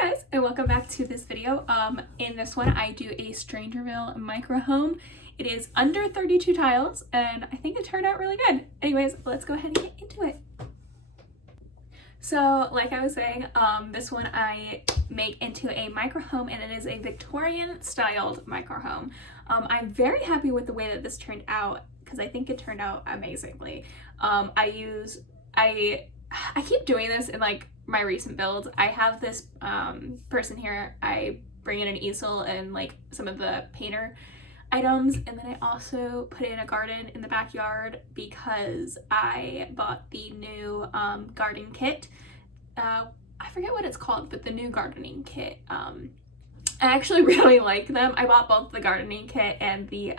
Hi guys, and welcome back to this video. In this one I do a StrangerVille micro home. It is under 32 tiles and I think it turned out really good. Anyways, let's go ahead and get into it. So like I was saying, this one I make into a micro home, and it is a Victorian styled micro home. I'm very happy with the way that this turned out because I think it turned out amazingly. I keep doing this in like my recent builds. I have this person here. I bring in an easel and like some of the painter items, and then I also put in a garden in the backyard because I bought the new garden kit. I forget what it's called, but the new gardening kit. I actually really like them. I bought both the gardening kit and the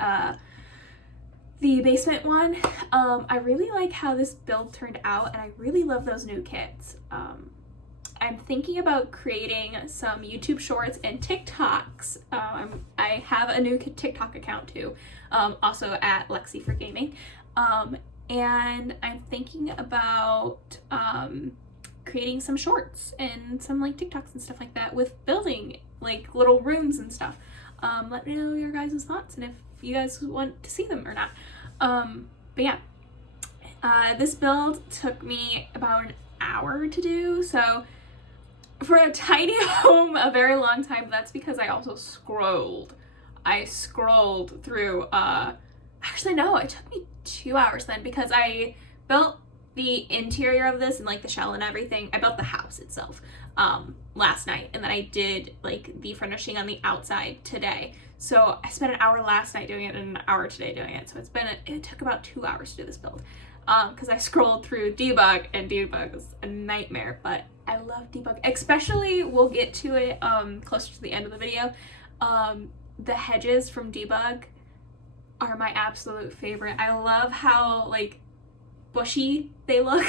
basement one. I really like how this build turned out, and I really love those new kits. I'm thinking about creating some YouTube shorts and TikToks. I have a new TikTok account too, also at Lexi for Gaming. And I'm thinking about creating some shorts and some like TikToks and stuff like that with building like little rooms and stuff. Let me know your guys' thoughts and if you guys want to see them or not. But yeah, this build took me about an hour to do, so for a tiny home, a very long time. That's because I also scrolled. I scrolled through, actually no, it took me 2 hours then because I built the interior of this and like the shell and everything. I built the house itself last night, and then I did like the furnishing on the outside today. So I spent an hour last night doing it and an hour today doing it. So it took about 2 hours to do this build because I scrolled through debug, and debug was a nightmare, but I love debug, especially, we'll get to it closer to the end of the video. The hedges from debug are my absolute favorite. I love how like bushy they look.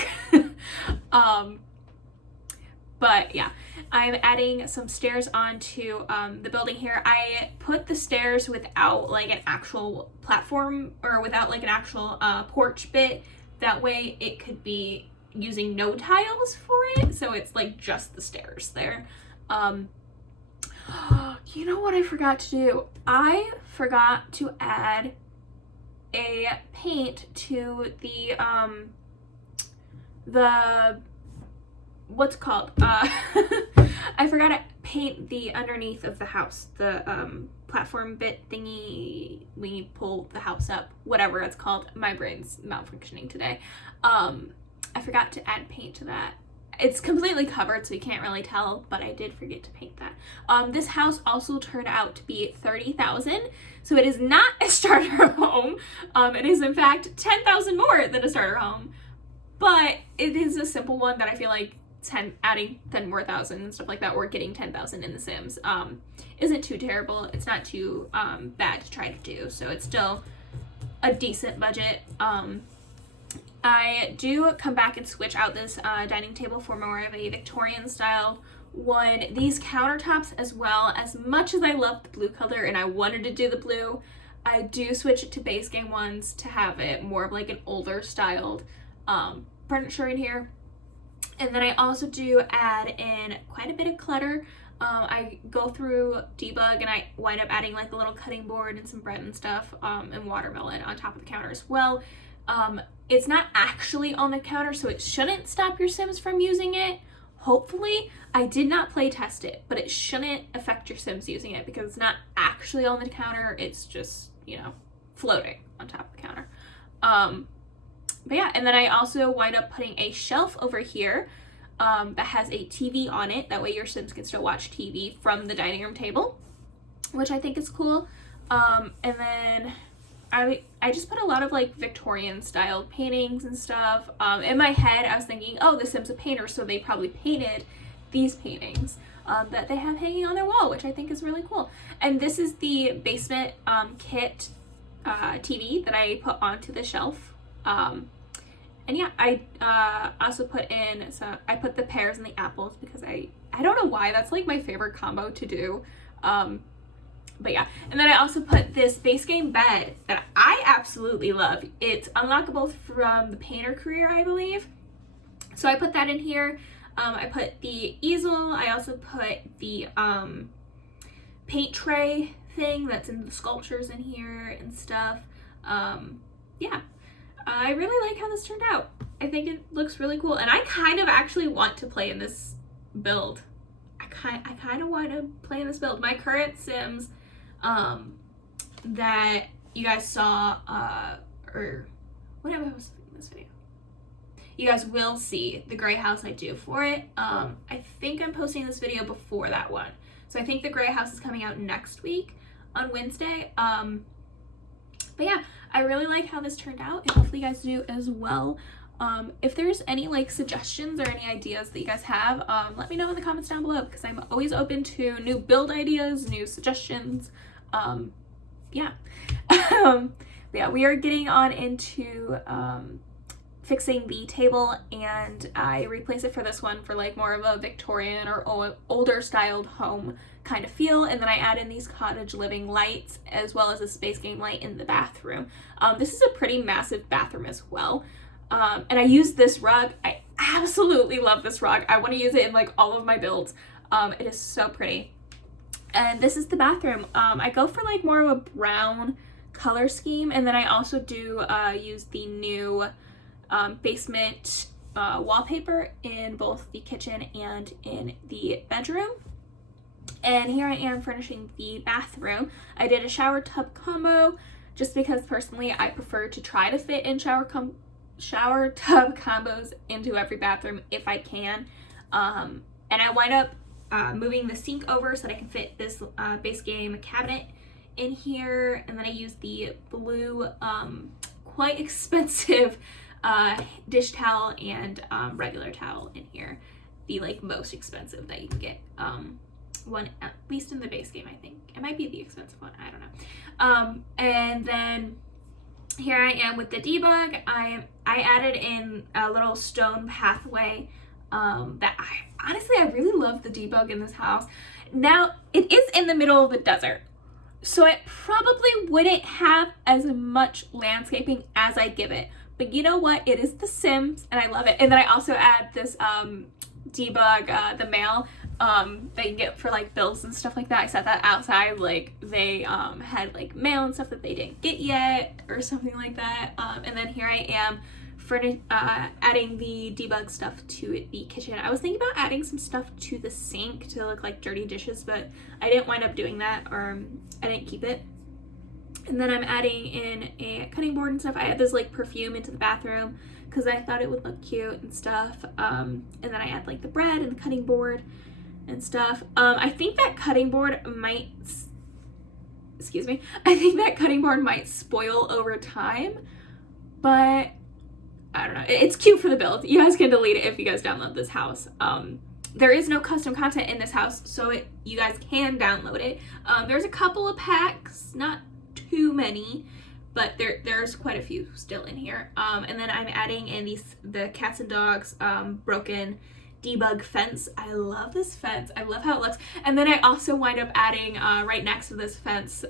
But yeah, I'm adding some stairs onto the building here. I put the stairs without like an actual platform or without like an actual porch bit. That way it could be using no tiles for it. So it's like just the stairs there. You know what I forgot to do? I forgot to add a paint to the what's called I forgot to paint the underneath of the house, the platform bit thingy when you pull the house up, whatever it's called. My brain's malfunctioning today. I forgot to add paint to that. It's completely covered, so you can't really tell, but I did forget to paint that. This house also turned out to be $30,000, so it is not a starter home. It is in fact $10,000 more than a starter home, but it is a simple one that I feel like adding 10 more thousand and stuff like that, or getting 10,000 in The Sims isn't too terrible. It's not too bad to try to do, so it's still a decent budget. I do come back and switch out this dining table for more of a Victorian style one. These countertops, as well, as much as I love the blue color and I wanted to do the blue, I do switch it to base game ones to have it more of like an older styled furniture in here. And then I also do add in quite a bit of clutter. I go through debug and I wind up adding like a little cutting board and some bread and stuff, and watermelon on top of the counter as well. It's not actually on the counter, so it shouldn't stop your Sims from using it. Hopefully. I did not play test it, but it shouldn't affect your Sims using it because it's not actually on the counter. It's just, you know, floating on top of the counter. But yeah, and then I also wind up putting a shelf over here that has a TV on it. That way your Sims can still watch TV from the dining room table, which I think is cool. And then I just put a lot of like Victorian style paintings and stuff. In my head, I was thinking, oh, the Sims a painter, so they probably painted these paintings that they have hanging on their wall, which I think is really cool. And this is the basement kit TV that I put onto the shelf. And yeah, I also put in, so I put the pears and the apples because I don't know why, that's like my favorite combo to do. But yeah, and then I also put this base game bed that I absolutely love. It's unlockable from the painter career, I believe. So I put that in here. I put the easel. I also put the paint tray thing that's in the sculptures in here and stuff. Yeah, I really like how this turned out. I think it looks really cool, and I kind of actually want to play in this build. I kind of want to play in this build. My current Sims that you guys saw, or whatever I was in this video, you guys will see the gray house I do for it. I think I'm posting this video before that one. So I think the gray house is coming out next week on Wednesday. But yeah, I really like how this turned out, and hopefully you guys do as well. If there's any like suggestions or any ideas that you guys have, let me know in the comments down below, because I'm always open to new build ideas, new suggestions. Yeah. Yeah, we are getting on into fixing the table, and I replace it for this one for like more of a Victorian or older styled home kind of feel, and then I add in these cottage living lights as well as a space game light in the bathroom. This is a pretty massive bathroom as well, and I use this rug. I absolutely love this rug. I want to use it in like all of my builds. It is so pretty. And this is the bathroom. I go for like more of a brown color scheme, and then I also do use the new basement wallpaper in both the kitchen and in the bedroom. And here I am furnishing the bathroom. I did a shower tub combo just because personally I prefer to try to fit in shower tub combos into every bathroom if I can. And I wind up moving the sink over so that I can fit this base game cabinet in here, and then I use the blue quite expensive dish towel and regular towel in here, the like most expensive that you can get, one at least in the base game. I think it might be the expensive one, I don't know. And then here I am with the debug. I added in a little stone pathway that I really love the debug in this house. Now it is in the middle of the desert, so it probably wouldn't have as much landscaping as I give it, but you know what, it is The Sims and I love it. And then I also add this debug, the mail that you get for like bills and stuff like that. I set that outside, like they had like mail and stuff that they didn't get yet or something like that. And then here I am adding the debug stuff to the kitchen. I was thinking about adding some stuff to the sink to look like dirty dishes, but I didn't wind up doing that, or I didn't keep it. And then I'm adding in a cutting board and stuff. I add this like perfume into the bathroom because I thought it would look cute and stuff. And then I add like the bread and the cutting board and stuff. I think that cutting board might, I think that cutting board might spoil over time, but I don't know. It's cute for the build. You guys can delete it if you guys download this house. There is no custom content in this house, so you guys can download it. There's a couple of packs, not too many, but there's quite a few still in here. And then I'm adding in the cats and dogs broken debug fence. I love this fence. I love how it looks. And then I also wind up adding right next to this fence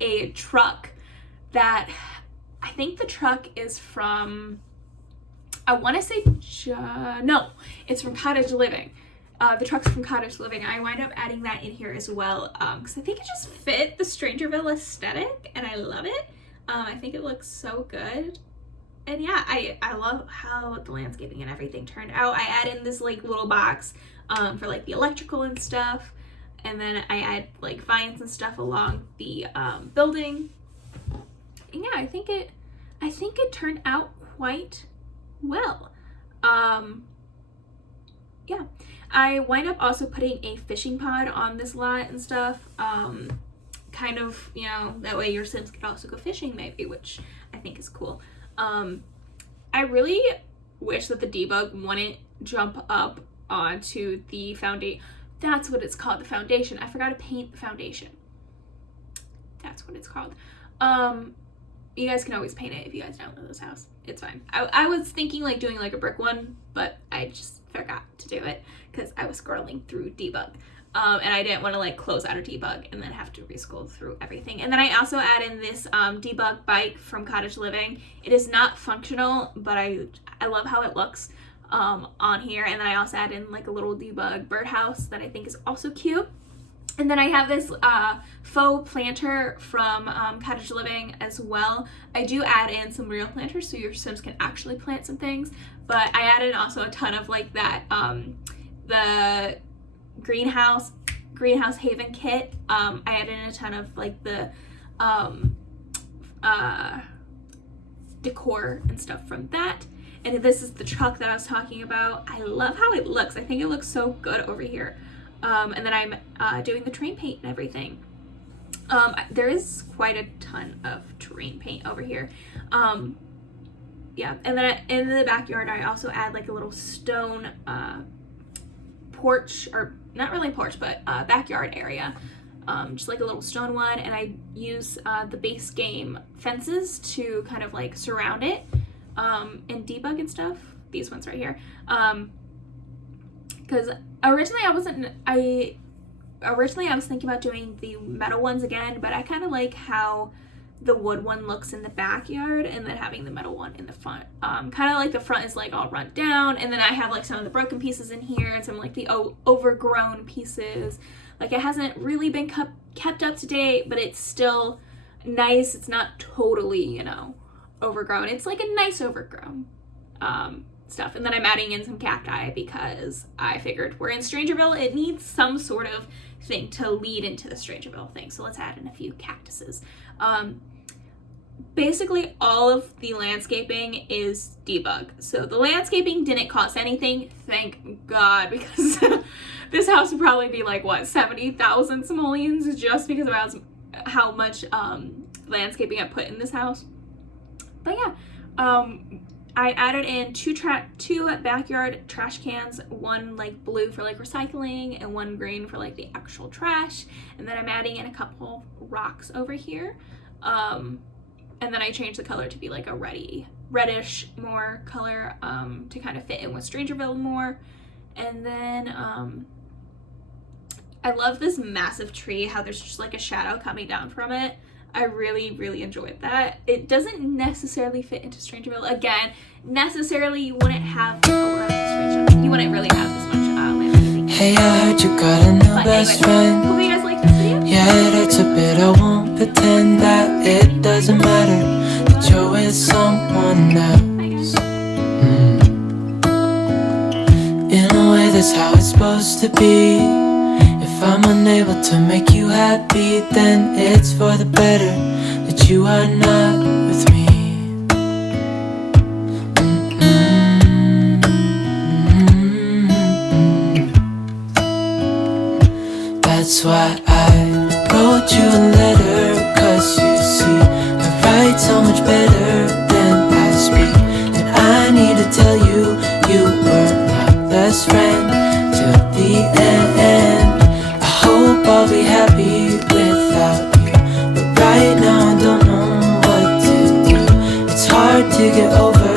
a truck that I think the truck is from, I want to say, no, it's from Cottage Living. The truck's from Cottage Living. I wind up adding that in here as well because I think it just fit the StrangerVille aesthetic and I love it. I think it looks so good. And yeah, I love how the landscaping and everything turned out. I add in this like little box for like the electrical and stuff. And then I add like vines and stuff along the building. And yeah, I think it turned out quite well. Yeah, I wind up also putting a fishing pod on this lot and stuff. Kind of, you know, that way your Sims could also go fishing maybe, which I think is cool. I really wish that the debug wouldn't jump up onto the foundation. That's what it's called, the foundation. I forgot to paint the foundation. That's what it's called. You guys can always paint it if you guys don't know this house. It's fine. I was thinking like doing like a brick one, but I just forgot to do it because I was scrolling through debug. And I didn't want to like close out a debug and then have to re-scroll through everything. And then I also add in this debug bike from Cottage Living. It is not functional, but I love how it looks. on here. And then I also add in like a little debug birdhouse that I think is also cute. And then I have this faux planter from Cottage Living as well. I do add in some real planters so your Sims can actually plant some things, but I added in also a ton of like that, the greenhouse haven kit. I added in a ton of like the decor and stuff from that. And this is the truck that I was talking about. I love how it looks. I think it looks so good over here. And then I'm doing the terrain paint and everything. There is quite a ton of terrain paint over here. Yeah, and then in the backyard I also add like a little stone porch, or not really porch, but backyard area. Just like a little stone one, and I use the base game fences to kind of like surround it and debug and stuff. These ones right here. Because originally I was thinking about doing the metal ones again, but I kind of like how the wood one looks in the backyard and then having the metal one in the front. Kind of like the front is like all run down, and then I have like some of the broken pieces in here and some like the overgrown pieces. Like it hasn't really been kept up to date, but it's still nice. It's not totally, you know, overgrown. It's like a nice overgrown stuff. And then I'm adding in some cacti because I figured we're in StrangerVille. It needs some sort of thing to lead into the StrangerVille thing. So let's add in a few cactuses. Basically all of the landscaping is debug. So the landscaping didn't cost anything, thank God, because this house would probably be like, what, 70,000 simoleons just because of how much landscaping I put in this house. But yeah, I added in two backyard trash cans, one like blue for like recycling and one green for like the actual trash. And then I'm adding in a couple rocks over here. And then I changed the color to be like a reddish more color to kind of fit in with StrangerVille more. And then I love this massive tree, how there's just like a shadow coming down from it. I really, really enjoyed that. It doesn't necessarily fit into StrangerVille. Again, necessarily you wouldn't have, you wouldn't really have this much landscaping. Hey, I heard you got a new best friend. Hope you guys like this video. Yeah, it hurts a bit, I won't pretend that it doesn't matter that you're with someone else. In a way, that's how it's supposed to be. If I'm unable to make you happy, then it's for the better that you are not with me. That's why I wrote you a letter, 'cause you see, I write so much better than I speak. And I need to tell you, you were my best friend till the end. I'll be happy without you, but right now I don't know what to do. It's hard to get over,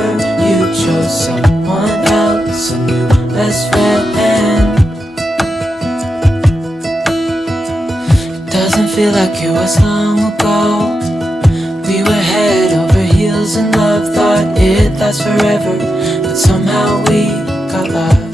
you chose someone else, a new best friend. It doesn't feel like it was long ago. We were head over heels in love, thought it'd last forever, but somehow we got lost.